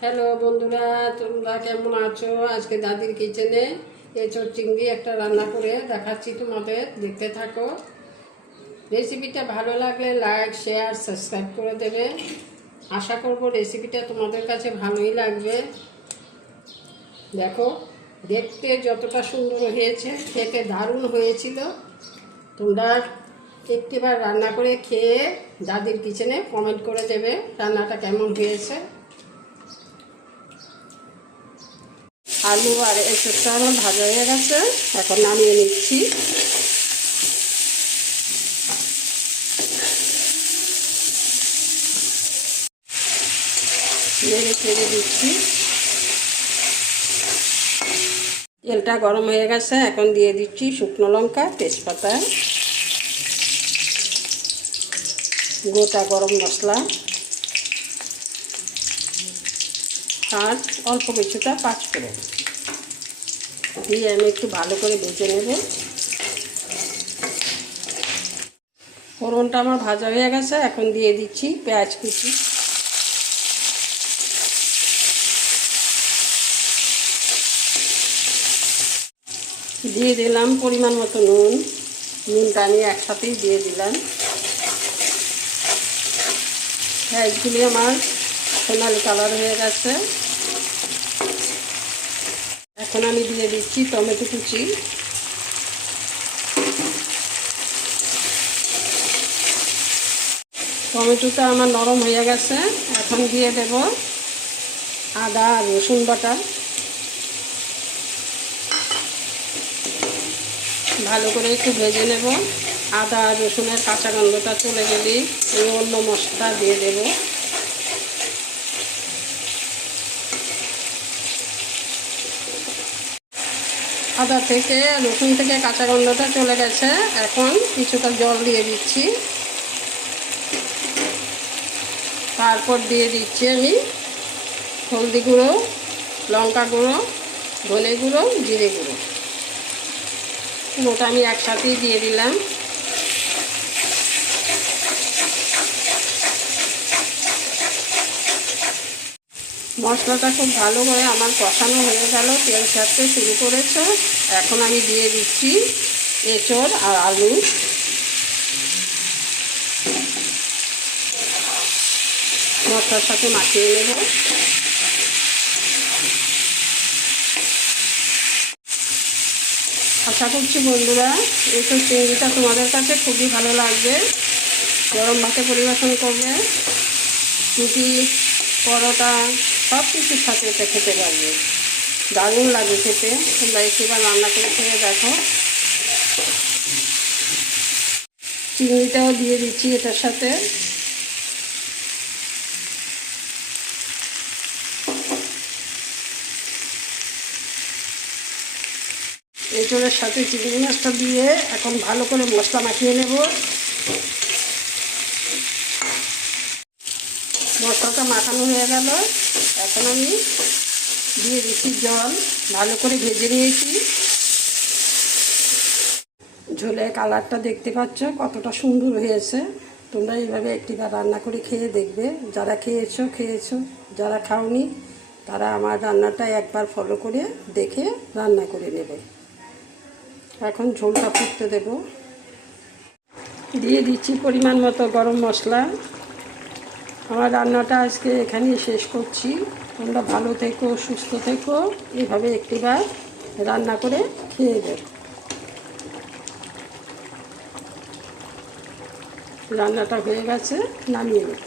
Hello বন্ধুরা, তোমরা কেমন আছো? আজকে দাদির কিচেনে এঁচোড় চিংড়ি একটা রান্না করে দেখাচ্ছি তোমাদের, দেখতে থাকো। রেসিপিটা ভালো লাগলে লাইক, শেয়ার, সাবস্ক্রাইব করে দেবে। আশা করব রেসিপিটা তোমাদের কাছে ভালোই লাগবে। দেখো, দেখতে যতটা সুন্দর হয়েছে, খেতে দারুণ হয়েছিল। তোমরা একটিবার রান্না করে খেয়ে দাদির কিচেনে কমেন্ট করে দেবে রান্নাটা কেমন হয়েছে। আলু আর এঁচোড়টা আমার ভাজা হয়ে গেছে, এখন নামিয়ে নিচ্ছি। নেড়ে চেড়ে দিচ্ছি। তেলটা গরম হয়ে গেছে, এখন দিয়ে দিচ্ছি শুকনো লঙ্কা, তেজপাতা, গোটা গরম মশলা আর অল্প কিছুটা পাঁচফোড়ন দিয়ে আমি একটু ভালো করে ভেজে নেব। ফোড়নটা আমার ভাজা হয়ে গেছে, এখন দিয়ে দিচ্ছি পেঁয়াজ কুচি। দিয়ে দিলাম পরিমাণ মতো নুন। নুনটা আমি একসাথেই দিয়ে দিলাম। পেঁয়াজগুলি আমার সোনালি কালার হয়ে গেছে, এখন আমি দিয়ে দিচ্ছি টমেটো কুচি। টমেটোটা আমার নরম হয়ে গেছে, এখন দিয়ে দেব আদা আর রসুন বাটা। ভালো করে একটু ভেজে নেব। আদা আর রসুনের কাঁচা গন্ধটা চলে গেলেই আমি অন্য মশলা দিয়ে দেব। আদা থেকে রসুন থেকে কাঁচা গন্ধটা চলে গেছে, এখন কিছুটা জল দিয়ে দিচ্ছি। তারপর দিয়ে দিচ্ছি আমি হলদি গুঁড়ো, লঙ্কা গুঁড়ো, ধনে গুঁড়ো, জিরে গুঁড়ো। পুরোটা আমি একসাথেই দিয়ে দিলাম। মশলাটা খুব ভালো করে আমার কষানো হয়ে গেল, তেল ছাড়তে শুরু করেছে। এখন আমি দিয়ে দিচ্ছি এঁচোড় আর আলু। মশলার সাথে মাখিয়ে নেব। আশা করছি বন্ধুরা এঁচোড় চিংড়িটা তোমাদের কাছে খুবই ভালো লাগবে। গরম ভাতে পরিবেশন করবে, রুটি, পরোটা সব কিছুর সাথে এটা খেতে পারবে, দারুণ লাগে খেতে। তোমরা একবার রান্না করে খেয়ে দেখো। চিংড়িটাও দিয়ে দিচ্ছি এটার সাথে। এঁচোড়ের সাথে চিংড়ি মাছটা দিয়ে এখন ভালো করে মশলা মাখিয়ে নেব। মশলাটা মাখানো হয়ে গেল, এখন আমি দিয়ে দিচ্ছি জল। ভালো করে ভেজে নিয়েছি। ঝোলের কালারটা দেখতে পাচ্ছ কতটা সুন্দর হয়েছে। তোমরা এইভাবে একটিবার রান্না করে খেয়ে দেখবে। যারা খেয়েছো, যারা খাওনি তারা আমার রান্নাটা একবার ফলো করে দেখে রান্না করে নেবে। এখন ঝোলটা ফুটতে দেব। দিয়ে দিচ্ছি পরিমাণ মতো গরম মশলা। আমার রান্নাটা আজকে এখানেই শেষ করছি। তোমরা ভালো থেকো, সুস্থ থেকো, এইভাবে একটিবার রান্না করে খেয়ে দেবে। রান্নাটা হয়ে গেছে, নামিয়ে নেব।